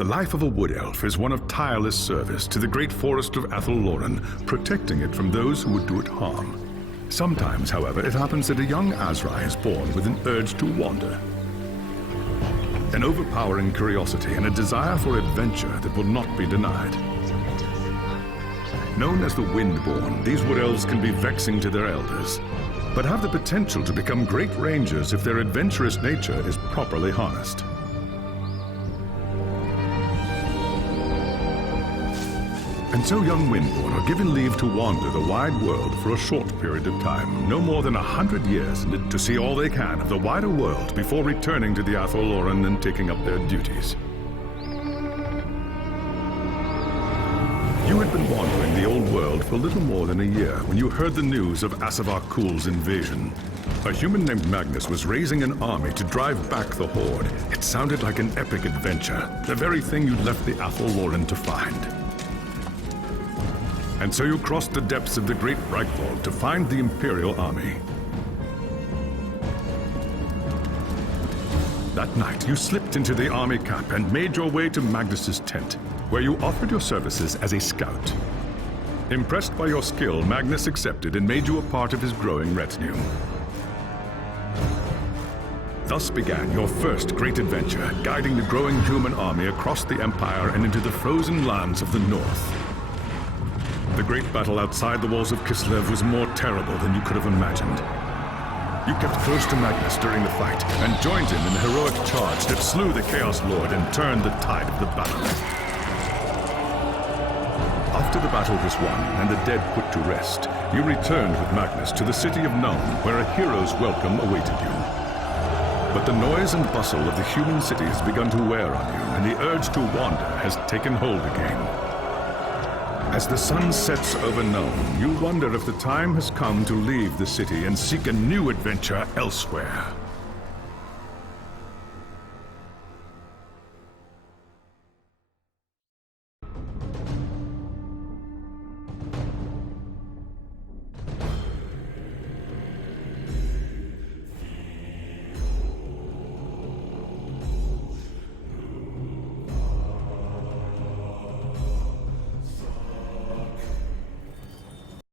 The life of a wood elf is one of tireless service to the great forest of Athelloren, protecting it from those who would do it harm. Sometimes, however, it happens that a young Azrai is born with an urge to wander. An overpowering curiosity and a desire for adventure that will not be denied. Known as the Windborn, these wood elves can be vexing to their elders, but have the potential to become great rangers if their adventurous nature is properly harnessed. And so young Windborn are given leave to wander the wide world for a short period of time, no more than 100 years, to see all they can of the wider world before returning to the Athelloren and taking up their duties. You had been wandering the old world for little more than a year when you heard the news of Asavar Kul's invasion. A human named Magnus was raising an army to drive back the Horde. It sounded like an epic adventure, the very thing you'd left the Athelloren to find. And so you crossed the depths of the Great Breakvault to find the Imperial army. That night, you slipped into the army camp and made your way to Magnus's tent, where you offered your services as a scout. Impressed by your skill, Magnus accepted and made you a part of his growing retinue. Thus began your first great adventure, guiding the growing human army across the Empire and into the frozen lands of the North. The great battle outside the walls of Kislev was more terrible than you could have imagined. You kept close to Magnus during the fight and joined him in the heroic charge that slew the Chaos Lord and turned the tide of the battle. After the battle was won and the dead put to rest, you returned with Magnus to the city of Nuln, where a hero's welcome awaited you. But the noise and bustle of the human city has begun to wear on you, and the urge to wander has taken hold again. As the sun sets over Nuln, you wonder if the time has come to leave the city and seek a new adventure elsewhere.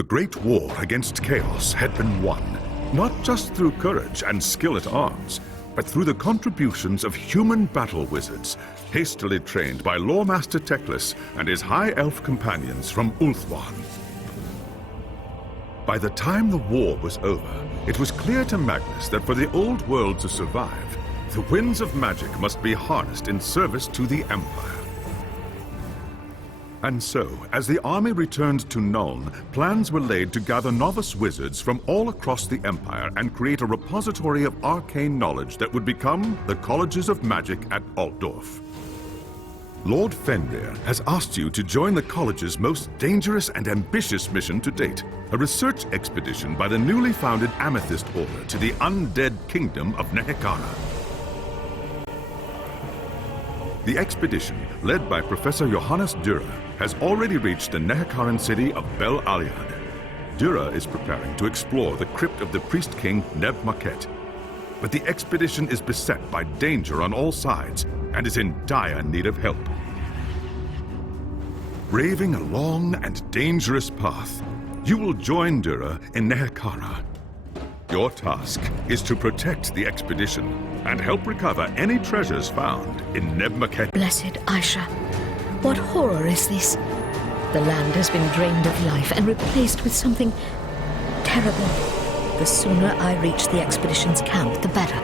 The Great War against Chaos had been won, not just through courage and skill at arms, but through the contributions of human battle wizards, hastily trained by Loremaster Teclis and his High Elf companions from Ulthuan. By the time the war was over, it was clear to Magnus that for the old world to survive, the winds of magic must be harnessed in service to the Empire. And so, as the army returned to Nuln, plans were laid to gather novice wizards from all across the Empire and create a repository of arcane knowledge that would become the Colleges of Magic at Altdorf. Lord Fenrir has asked you to join the College's most dangerous and ambitious mission to date, a research expedition by the newly founded Amethyst Order to the undead kingdom of Nehekara. The expedition, led by Professor Johannes Dürer, has already reached the Nehekaran city of Bel Aliad. Dürer is preparing to explore the crypt of the priest king Neb Maket. But the expedition is beset by danger on all sides and is in dire need of help. Braving a long and dangerous path, you will join Dürer in Nehekara. Your task is to protect the expedition and help recover any treasures found in Neb Maket. Blessed Aisha, what horror is this? The land has been drained of life and replaced with something terrible. The sooner I reach the expedition's camp, the better.